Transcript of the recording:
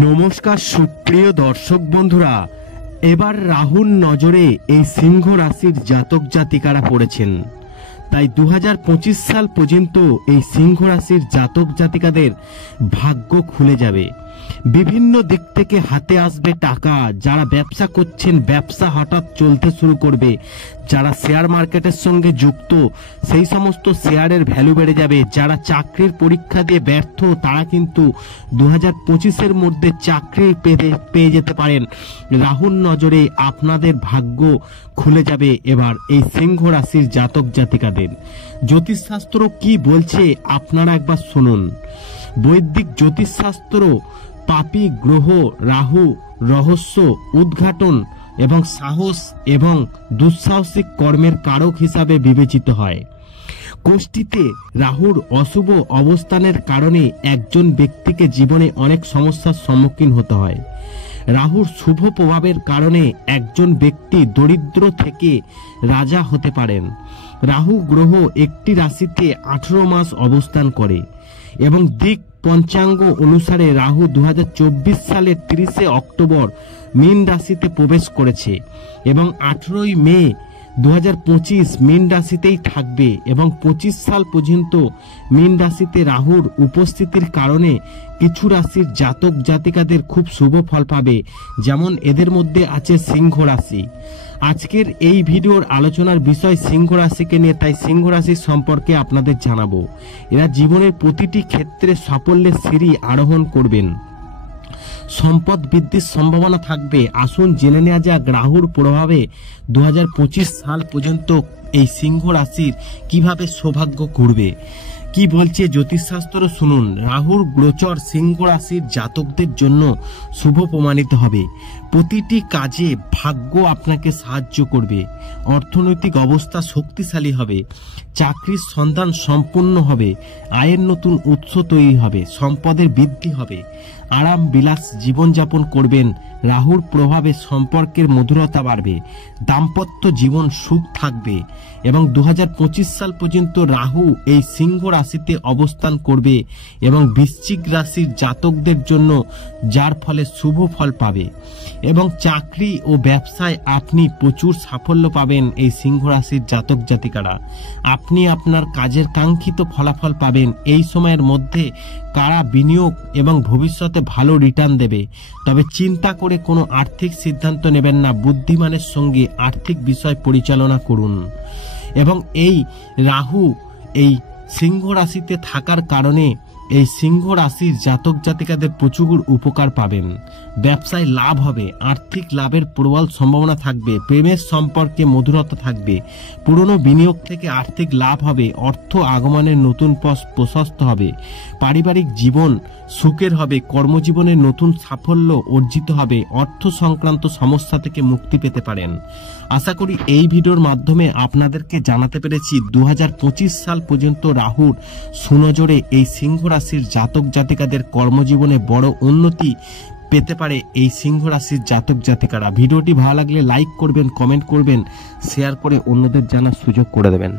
নমস্কার সুপ্রিয় দর্শক বন্ধুরা, এবার রাহুর নজরে এই সিংহ রাশির জাতক জাতিকারা পড়েছেন। তাই 2025 সাল পর্যন্ত এই সিংহ রাশির জাতক জাতিকাদের ভাগ্য খুলে যাবে। বিভিন্ন দিক থেকে হাতে আসবে টাকা। যারা ব্যবসা করছেন ব্যবসা হঠাৎ চলতে শুরু করবে। যারা শেয়ার মার্কেটের সঙ্গে যুক্ত সেই সমস্ত শেয়ারের ভ্যালু বেড়ে যাবে। যারা চাকরির পরীক্ষা দিয়ে ব্যর্থ তারা কিন্তু 2025-এর মধ্যে চাকরি পেয়ে যেতে পারেন। রাহুর নজরে আপনাদের ভাগ্য খুলে যাবে এবার এই সিংহ রাশির জাতক জাতিকাদের। জ্যোতিষশাস্ত্র কি বলছে আপনারা একবার শুনুন। বৈদিক জ্যোতিষশাস্ত্র পাপী গ্রহ রাহু রহস্য উদ্ঘাটন এবং সাহস এবং দুঃসাহসিক কর্মের কারক হিসাবে বিবেচিত হয়। কোষ্ঠীতে রাহুর অশুভ অবস্থানের কারণে একজন ব্যক্তিকে জীবনে অনেক সমস্যার সম্মুখীন হতে হয়। রাহুর শুভ প্রভাবের কারণে একজন ব্যক্তি দরিদ্র থেকে রাজা হতে পারেন। রাহু গ্রহ একটি রাশিতে 18 মাস অবস্থান করে এবং দিক পঞ্চাঙ্গ অনুসারে রাহু 2024 সালের 30 অক্টোবর মীন রাশিতে প্রবেশ করেছে এবং 18 মে 2025 মীন রাশিতেই থাকবে এবং 25 সাল পর্যন্ত মীন রাশিতে রাহুর উপস্থিতির কারণে কিছু রাশির জাতক জাতিকাদের খুব শুভ ফল পাবে, যেমন এদের মধ্যে আছে সিংহ রাশি। আজকের এই ভিডিওর আলোচনার বিষয় সিংহ রাশিকে নিয়ে, তাই সিংহ রাশি সম্পর্কে আপনাদের জানাবো। এরা জীবনের প্রতিটি ক্ষেত্রে সাফল্যের সিঁড়ি আরোহণ করবেন, সম্পদ বৃদ্ধির সম্ভাবনা থাকবে। আসুন জেনে নেওয়া যাক রাহুর প্রভাবে 2025 সাল পর্যন্ত এই সিংহ রাশির কিভাবে সৌভাগ্য ঘুরবে। কি বলছে জ্যোতিষশাস্ত্র শুনুন। রাহুর গোচর সিংহ রাশির জাতকদের জন্য শুভ প্রমাণিত হবে। প্রতিটি কাজে ভাগ্য আপনাকে সাহায্য করবে। অর্থনৈতিক অবস্থা শক্তিশালী হবে। চাকরির সন্ধান সম্পূর্ণ হবে। আয়ের নতুন উৎস তৈরি হবে। সম্পদের বৃদ্ধি হবে। আরাম বিলাস জীবনযাপন করবেন। রাহুর প্রভাবে সম্পর্কের মধুরতা বাড়বে। দাম্পত্য জীবন সুখ থাকবে এবং 2025 সাল পর্যন্ত রাহু এই সিংহ রাশিতে অবস্থান করবে এবং বৃশ্চিক রাশির জাতকদের জন্য যার ফলে শুভ ফল পাবে এবং চাকরি ও ব্যবসায় আপনি প্রচুর সাফল্য পাবেন। এই সিংহ রাশির জাতক জাতিকারা আপনি আপনার কাজের কাঙ্ক্ষিত ফলাফল পাবেন। এই সময়ের মধ্যে কারা বিনিয়োগ এবং ভবিষ্যতে ভালো রিটার্ন দেবে। তবে চিন্তা করে কোনো আর্থিক সিদ্ধান্ত নেবেন না। বুদ্ধিমানের সঙ্গে আর্থিক বিষয় পরিচালনা করুন এবং এই রাহু এই সিংহ রাশিতে থাকার কারণে এই সিংহ রাশির জাতক জাতিকাদের প্রচুর উপকার পাবেন। ব্যবসায় লাভ হবে। আর্থিক লাভের প্রবল সম্ভাবনা থাকবে। প্রেমের সম্পর্কে মধুরতা থাকবে। পুরনো বিনিয়োগ থেকে আর্থিক লাভ হবে। অর্থ আগমনের নতুন পথ প্রশস্ত হবে। পারিবারিক জীবন সুখের হবে। কর্মজীবনে নতুন সাফল্য অর্জিত হবে। অর্থ সংক্রান্ত সমস্যা থেকে মুক্তি পেতে পারেন। আশা করি এই ভিডিওর মাধ্যমে আপনাদেরকে জানাতে পেরেছি 2025 সাল পর্যন্ত রাহুর সুনজরে এই সিংহ রাশির জাতক জাতিকাদের কর্মজীবনে বড় উন্নতি পেতে পারে এই সিংহ রাশির জাতক জাতিকারা। ভিডিওটি ভালো লাগলে লাইক করবেন, কমেন্ট করবেন, শেয়ার করে অন্যদের জানার সুযোগ করে দেবেন।